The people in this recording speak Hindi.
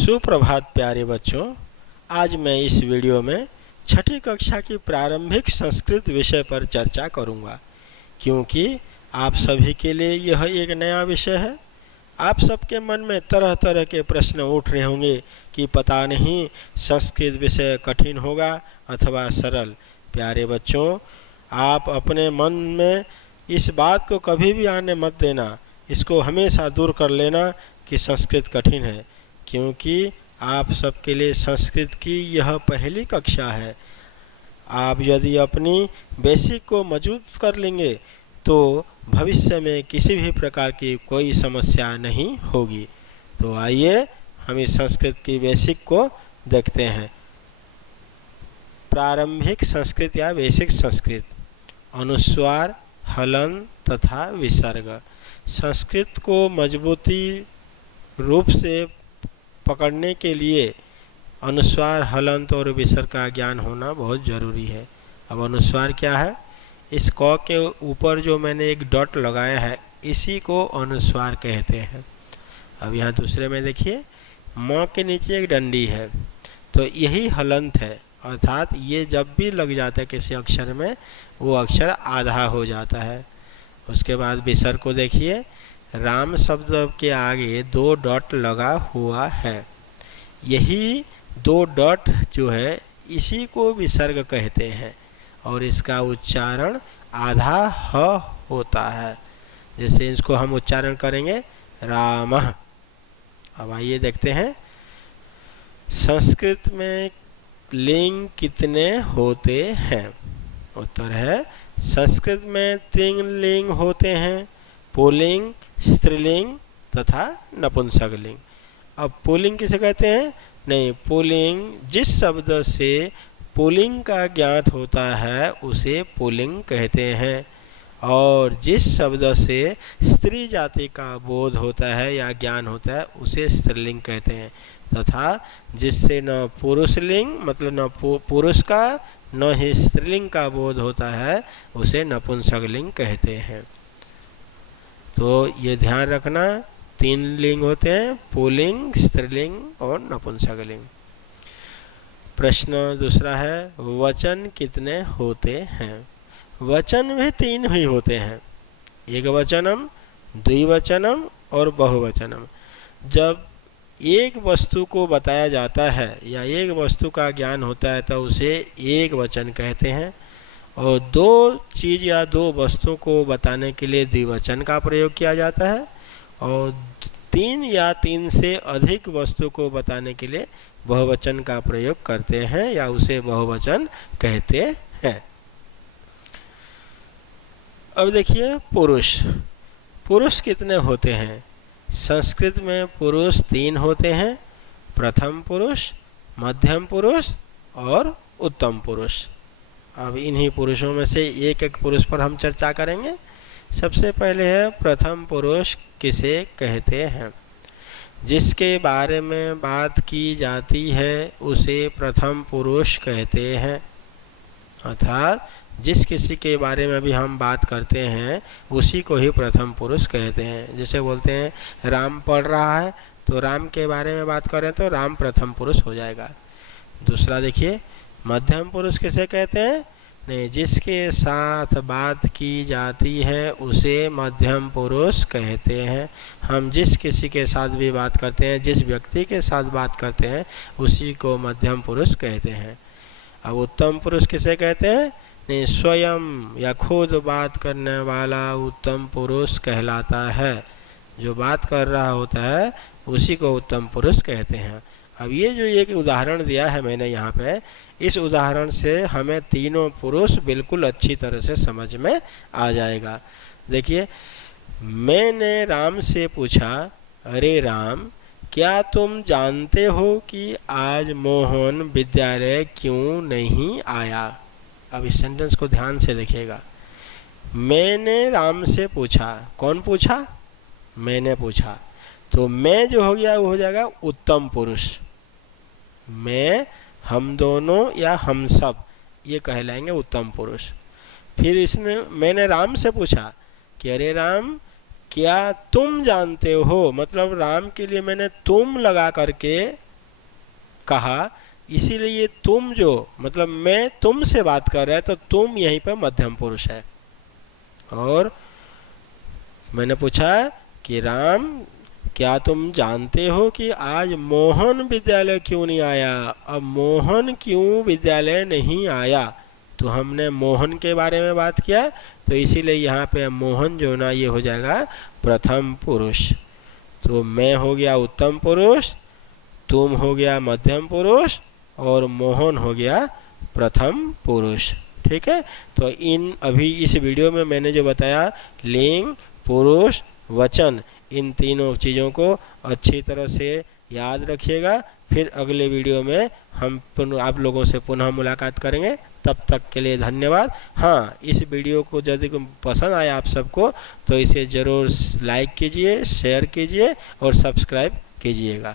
सुप्रभात प्यारे बच्चों। आज मैं इस वीडियो में छठी कक्षा की प्रारंभिक संस्कृत विषय पर चर्चा करूंगा, क्योंकि आप सभी के लिए यह एक नया विषय है। आप सबके मन में तरह तरह के प्रश्न उठ रहे होंगे कि पता नहीं संस्कृत विषय कठिन होगा अथवा सरल। प्यारे बच्चों, आप अपने मन में इस बात को कभी भी आने मत देना। इसको हमेशा दूर कर लेना कि संस्कृत कठिन है, क्योंकि आप सबके लिए संस्कृत की यह पहली कक्षा है। आप यदि अपनी बेसिक को मजबूत कर लेंगे तो भविष्य में किसी भी प्रकार की कोई समस्या नहीं होगी। तो आइए हम इस संस्कृत की बेसिक को देखते हैं। प्रारंभिक संस्कृत या बेसिक संस्कृत, अनुस्वार, हलन तथा विसर्ग। संस्कृत को मजबूती रूप से पकड़ने के लिए अनुस्वार, हलंत और विसर्ग का ज्ञान होना बहुत ज़रूरी है। अब अनुस्वार क्या है? इस क के ऊपर जो मैंने एक डॉट लगाया है, इसी को अनुस्वार कहते हैं। अब यहाँ दूसरे में देखिए, म के नीचे एक डंडी है, तो यही हलंत है। अर्थात ये जब भी लग जाता है किसी अक्षर में, वो अक्षर आधा हो जाता है। उसके बाद विसर्ग को देखिए, राम शब्द के आगे 2 डॉट लगा हुआ है। यही 2 डॉट जो है, इसी को विसर्ग कहते हैं और इसका उच्चारण आधा ह होता है। जैसे इसको हम उच्चारण करेंगे रामः। अब आइए देखते हैं संस्कृत में लिंग कितने होते हैं। उत्तर है, संस्कृत में 3 लिंग होते हैं, पुल्लिंग, स्त्रीलिंग तथा नपुंसकलिंग। अब पुल्लिंग किसे कहते हैं? नहीं, पुल्लिंग जिस शब्द से पुल्लिंग का ज्ञात होता है उसे पुल्लिंग कहते हैं, और जिस शब्द से स्त्री जाति का बोध होता है या ज्ञान होता है उसे स्त्रीलिंग कहते हैं, तथा जिससे न पुरुषलिंग मतलब न पुरुष का न ही स्त्रीलिंग का बोध होता है उसे नपुंसकलिंग कहते हैं। तो ये ध्यान रखना, 3 लिंग होते हैं, पुल्लिंग, स्त्रीलिंग और नपुंसकलिंग। प्रश्न दूसरा है, वचन कितने होते हैं? वचन भी 3 ही होते हैं, एकवचनम, द्विवचनम और बहुवचनम। जब एक वस्तु को बताया जाता है या एक वस्तु का ज्ञान होता है तो उसे एक वचन कहते हैं, और 2 चीज़ या 2 वस्तुओं को बताने के लिए द्विवचन का प्रयोग किया जाता है, और 3 या 3 से अधिक वस्तु को बताने के लिए बहुवचन का प्रयोग करते हैं या उसे बहुवचन कहते हैं। अब देखिए पुरुष। पुरुष कितने होते हैं? संस्कृत में पुरुष 3 होते हैं, प्रथम पुरुष, मध्यम पुरुष और उत्तम पुरुष। अब इन्हीं पुरुषों में से एक एक पुरुष पर हम चर्चा करेंगे। सबसे पहले है प्रथम पुरुष किसे कहते हैं? जिसके बारे में बात की जाती है उसे प्रथम पुरुष कहते हैं। अर्थात जिस किसी के बारे में भी हम बात करते हैं उसी को ही प्रथम पुरुष कहते हैं। जैसे बोलते हैं राम पढ़ रहा है, तो राम के बारे में बात करें तो राम प्रथम पुरुष हो जाएगा। दूसरा देखिए, मध्यम पुरुष किसे कहते हैं? नहीं, जिसके साथ बात की जाती है उसे मध्यम पुरुष कहते हैं। हम जिस किसी के साथ भी बात करते हैं, जिस व्यक्ति के साथ बात करते हैं उसी को मध्यम पुरुष कहते हैं। अब उत्तम पुरुष किसे कहते हैं? नहीं, स्वयं या खुद बात करने वाला उत्तम पुरुष कहलाता है। जो बात कर रहा होता है उसी को उत्तम पुरुष कहते हैं। अब ये जो एक उदाहरण दिया है मैंने यहाँ पे, इस उदाहरण से हमें तीनों पुरुष बिल्कुल अच्छी तरह से समझ में आ जाएगा। देखिए, मैंने राम से पूछा, अरे राम, क्या तुम जानते हो कि आज मोहन विद्यालय क्यों नहीं आया? अब इस सेंटेंस को ध्यान से देखिएगा। मैंने राम से पूछा, कौन पूछा? मैंने पूछा। तो मैं जो हो गया वो हो जाएगा उत्तम पुरुष। मैं, हम दोनों या हम सब, ये कहलाएंगे उत्तम पुरुष। फिर इसने मैंने राम से पूछा कि अरे राम, क्या तुम जानते हो? मतलब राम के लिए मैंने तुम लगा करके कहा, इसीलिए तुम जो मतलब मैं तुमसे बात कर रहा है तो तुम यहीं पर मध्यम पुरुष है। और मैंने पूछा कि राम क्या तुम जानते हो कि आज मोहन विद्यालय क्यों नहीं आया? अब मोहन क्यों विद्यालय नहीं आया? तो हमने मोहन के बारे में बात किया, तो इसीलिए यहाँ पे मोहन जो ना ये हो जाएगा प्रथम पुरुष। तो मैं हो गया उत्तम पुरुष, तुम हो गया मध्यम पुरुष और मोहन हो गया प्रथम पुरुष। ठीक है, तो इन अभी इस वीडियो में मैंने जो बताया लिंग, पुरुष, वचन, इन तीनों चीज़ों को अच्छी तरह से याद रखिएगा। फिर अगले वीडियो में हम आप लोगों से पुनः मुलाकात करेंगे। तब तक के लिए धन्यवाद। हाँ, इस वीडियो को यदि पसंद आया आप सबको तो इसे ज़रूर लाइक कीजिए, शेयर कीजिए और सब्सक्राइब कीजिएगा।